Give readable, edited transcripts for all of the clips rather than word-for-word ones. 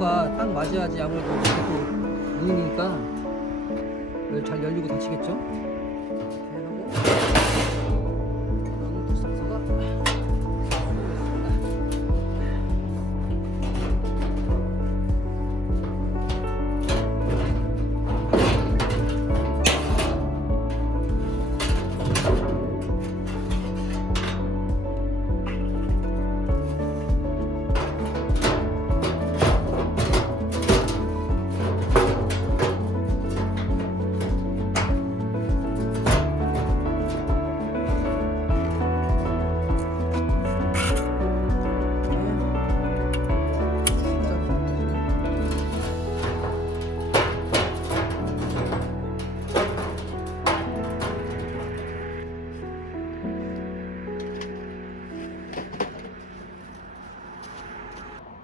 각도가 딱 맞아야지 아무래도 또 문이니까 잘 열리고 닫히겠죠? 이렇게 하고 이런 토스터가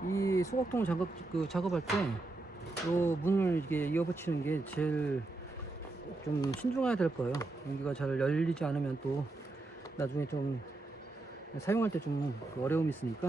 이 소각통을 작업할 때 요 문을 이렇게 이어 붙이는 게 제일 좀 신중해야 될 거예요. 여기가 잘 열리지 않으면 또 나중에 좀 사용할 때 좀 어려움이 있으니까.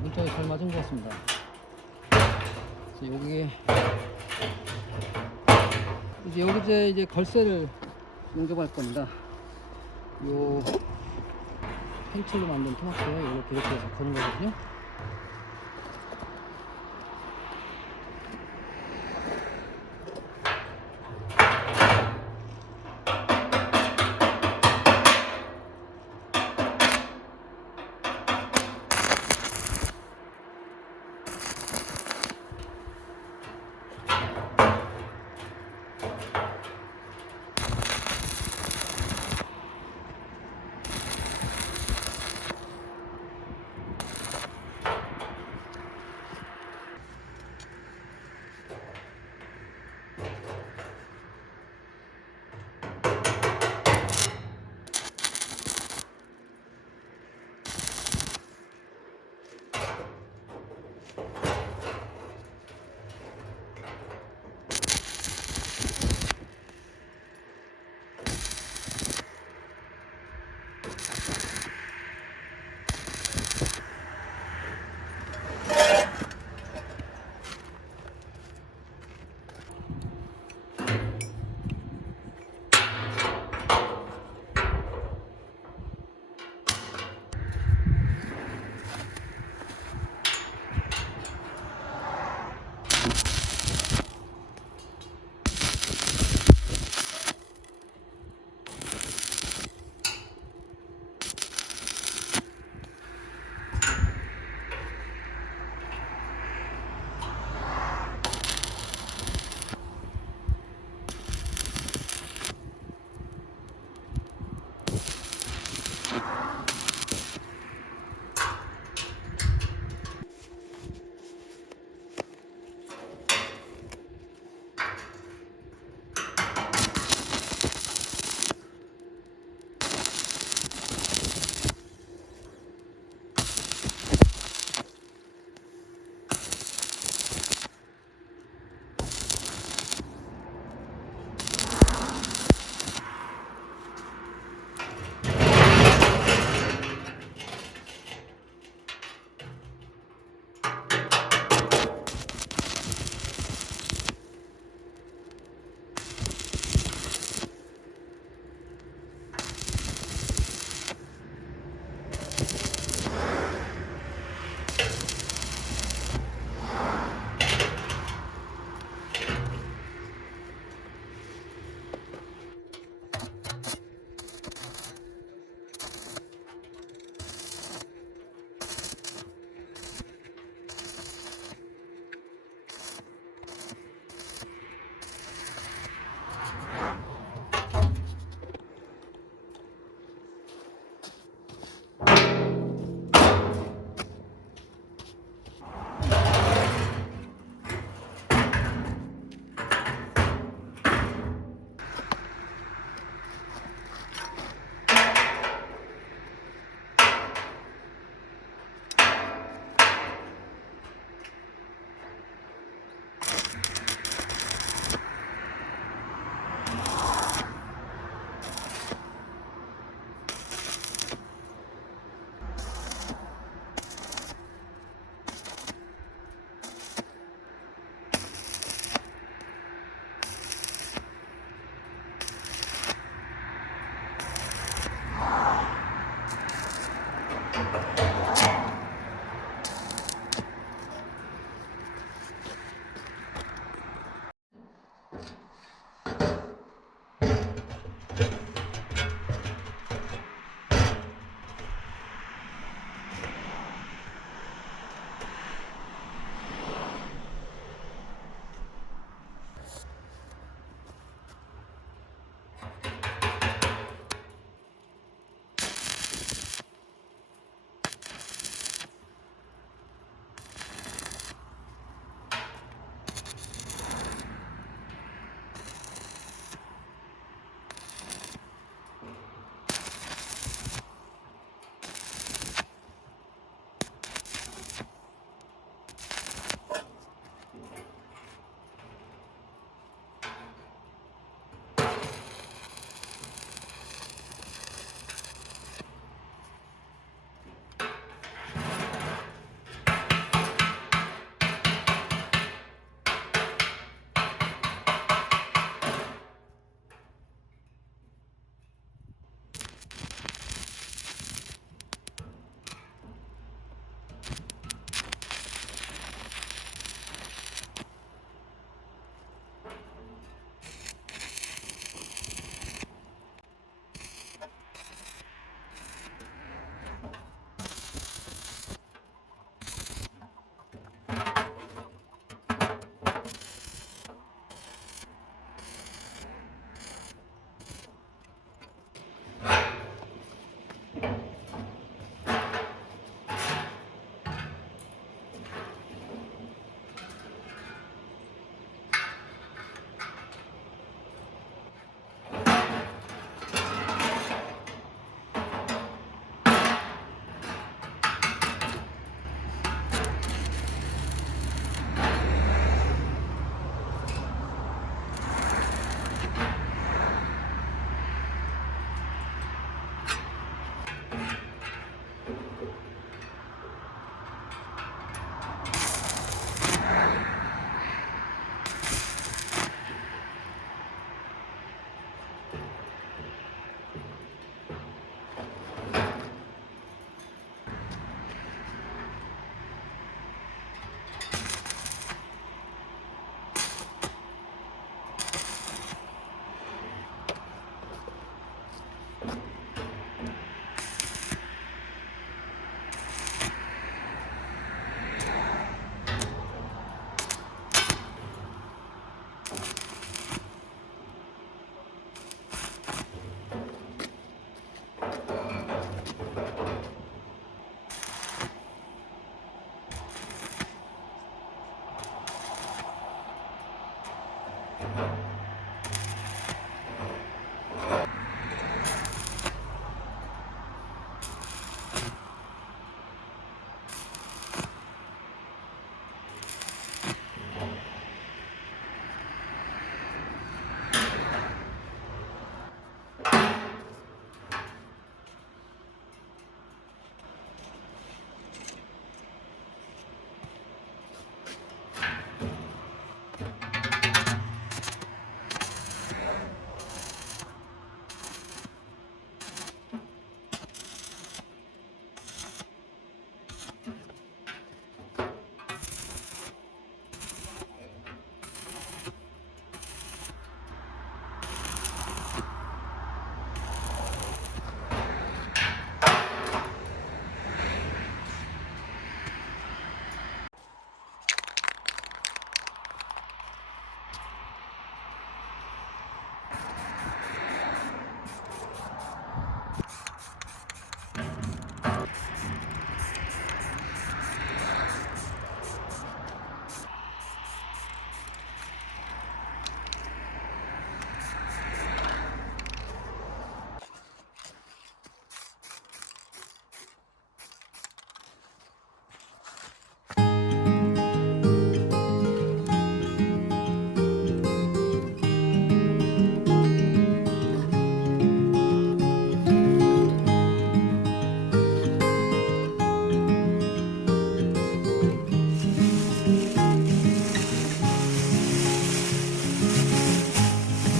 문짝이 잘 맞은 것 같습니다. 여기에 이제 걸쇠를 용접할 겁니다. 요 펜칠로 만든 토마스에 이렇게 해서 거는 거거든요.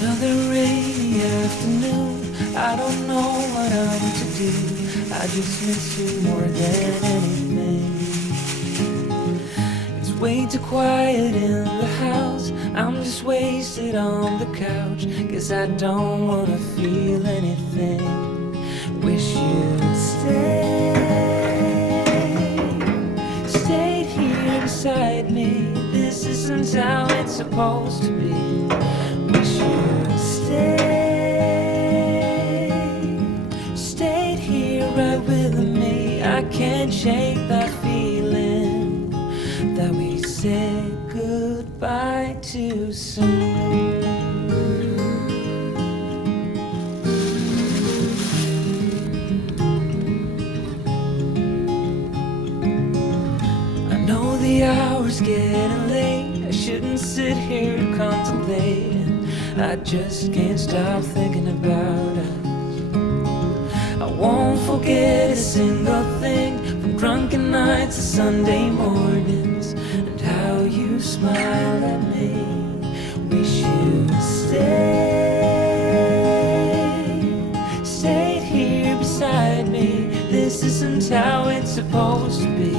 Another rainy afternoon, I don't know what I'm to do. I just miss you more than anything. It's way too quiet in the house. I'm just wasted on the couch, 'cause I don't wanna feel anything. Wish you'd stayed here beside me. This isn't how it's supposed to be. Wish you'd stayed here right with me. I can't shake that feeling that we said goodbye too soon. I know the hour's getting late. I shouldn't sit here contemplating. I just can't stop thinking about us. I won't forget a single thing, from drunken nights to Sunday mornings, and how you smile at me. Wish you'd stayed here beside me. This isn't how it's supposed to be.